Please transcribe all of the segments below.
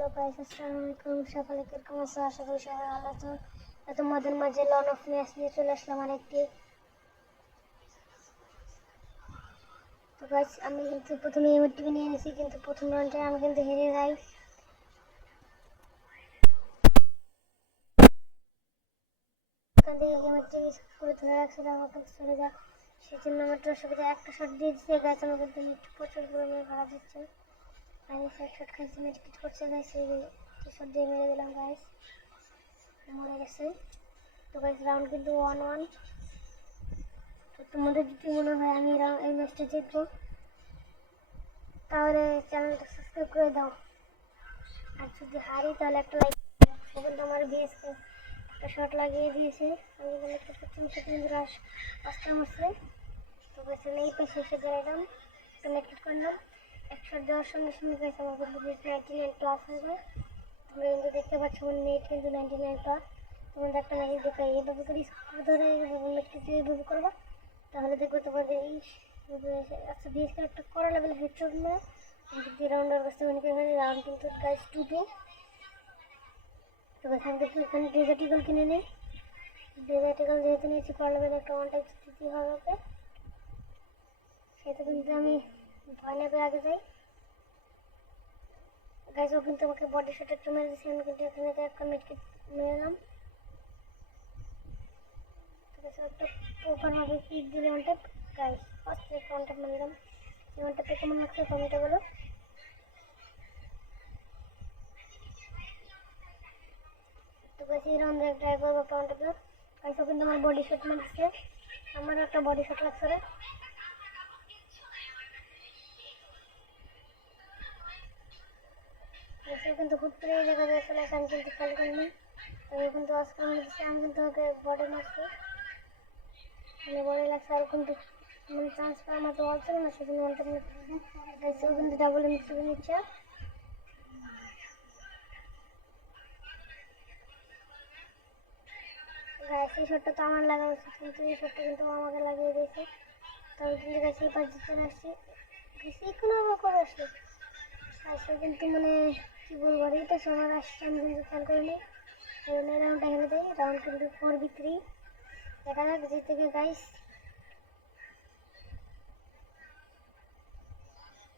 Hello guys, আসসালামু আলাইকুম। সকালে কিরকম আছো? আশা করি সবাই ভালো আছো। তোমাদের মাঝে লন অফ ম্যাচ নিয়ে চলে আসলাম আরেকটি। তো গাইস, আমি কিন্তু প্রথমে ইমোটটিভি নিয়ে নিয়েছি, কিন্তু প্রথম রাউন্ডে আমি কিন্তু হেরে যাই। এখান থেকে ইমোটটিভি করে ধরে রাখছিল, আমার কিন্তু চলে যায়। সেজন্য আমার দর্শকদের একটা শট দিয়ে দিচ্ছে গাইস। আমার কিন্তু একটু প্রচুর পরিমাণে খারাপ হচ্ছে। আমি এক শট খাইছি, ম্যাচ কিট করছে গাইস। এই শট দিয়ে মেরে দিলাম গাইস, মরে গেছে। তো গাইস, রাউন্ড কিন্তু 1-1। তো তোমাদের যদি মনে হয় আমি এই ম্যাচটা জিতবো, তাহলে চ্যানেলটা সাবস্ক্রাইব করে দাও। আর যদি হারি তাহলে একটা লাইক। এখন তো আমার বিএসকে একটা শট লাগিয়ে দিয়েছে, আমি বলে একটা পশ্চিম সাথে কিন্তু রাস্তা মারছে। তো গেছে এই পাশে এসে দাঁড়ালাম, একটা মেট্রিক করলাম। এক শট দেওয়ার সঙ্গে সঙ্গে গেছে আমার কিন্তু 99 প্লাস হয়ে যায়। তোমরা কিন্তু দেখতে পাচ্ছ আমার নেট কিন্তু 99 প্লাস। তোমাদের একটা ম্যাজিক দেখা এইভাবে করে স্কুল ধরে মেট্রিক এইভাবে করবা, তাহলে দেখবো তোমাদের এই আচ্ছা বিএসকে একটা কড়া লেভেল হেডশট না কিন্তু রাউন্ডার কাছে অনেক রাউন্ড কিন্তু গাইস 2-2। তো এখান থেকে এখানে ডেজার্টিকল কিনে নেই। ডেজার্টিকল যেহেতু নিয়েছি, কড়া লেভেল একটা ওয়ান টাইপ দিতে হবে ওকে। সেটা কিন্তু আমি ভয় না পেয়ে আগে যাই গাইস। ও কিন্তু আমাকে বডি শট একটু মেরে দিয়েছি, আমি কিন্তু এখানে একটা মেটকিট মেরেলাম। ঠিক আছে, একটা ওখানভাবে পিক দিলে ওয়ান টাইপ গাইস। ফার্স্ট একটা ওয়ান টাইপ মারলাম। এই ওয়ান টাইপে কেমন লাগছে কমেন্টে বলো। তো গাইস, এই রাউন্ডে ট্রাই করবো একটা ওয়ান টাইপ। গাইস, ও কিন্তু আমার বডি শট মারছে, আমার একটা বডি শট লাগছে রে। গাইস, কিন্তু হুট করে এই জায়গায় চলে আসে, আমি কিন্তু খেয়াল করিনি। তো ও কিন্তু আজকে দিচ্ছে, আমি কিন্তু ওকে বডি মারছি, মানে বডি লাগছে। আর কিন্তু মানে চান্স পাওয়ার মতো বল ছিল না, সেজন্য ওয়ান টাইপ গাইস। ও কিন্তু ডাবল এমএক্সপি নিচ্ছে। গাইস, এই শটটা তো আমার লাগা উচিত, কিন্তু এই শটটা কিন্তু আমাকে লাগিয়ে দিয়েছে। তবে কিন্তু গাইস এই পাশ জিতে আসছি গাইস। এখনো আবার করে আসছে গাইস। কিন্তু মানে কি বলবো, আর এইটা সময় আসছে আমি কিন্তু খেয়াল করিনি। রাউন্ডটা হেরে দেয়। রাউন্ড কিন্তু 4v3। দেখা যাক জিতে গিয়ে গাইস।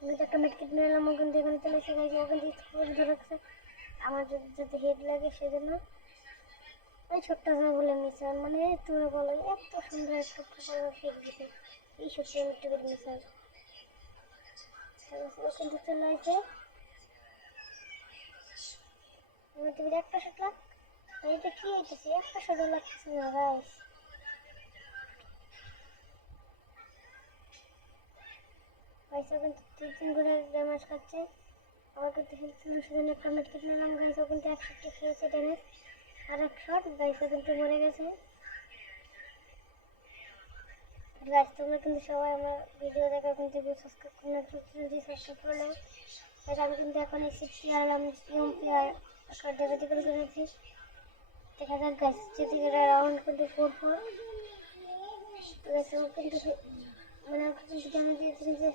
আমি তো একটা মেটকিট নিয়ে এলাম, ও কিন্তু এখানে চলে এসে গাইস। ও কিন্তু ধরে রাখছে আমার যদি হেড লাগে, সেজন্য ওই ছোট্ট বলে মিসাইল, মানে তুমি বলো এত সুন্দর একটা ফেক দিছে এই সত্যি মেট্রিকের মিসাইল। ও কিন্তু চলে আসে মেট্রিকের একটা শট লাগ। এটা কি হইতেছে, একটা শটও লাগতেছে না গাইস। গাইস, ও কিন্তু 3 করে ড্যামেজ খাচ্ছে। আমার কিন্তু হেলথ ছিল, সেজন্য একটা মেট্রিক নিলাম গাইস। ও কিন্তু 61 খেয়েছে ড্যামেজ। আর এক শট গাইস, ও কিন্তু মরে গেছে। গাইস, তোমরা কিন্তু সবাই আমার ভিডিও দেখা কিন্তু সাবস্ক্রাইব করে নাও, চ্যানেলটি সাবস্ক্রাইব করে নাও। আমি কিন্তু এখন এসেছি আর আমি ইউএমপি একটা ডেজার্টিকল করেছি। দেখা যাক গাইস, যেতে গেলে রাউন্ড কিন্তু 4-4। তো গাইস, ও কিন্তু মানে ওকে কিন্তু ড্যামেজ দিয়েছে,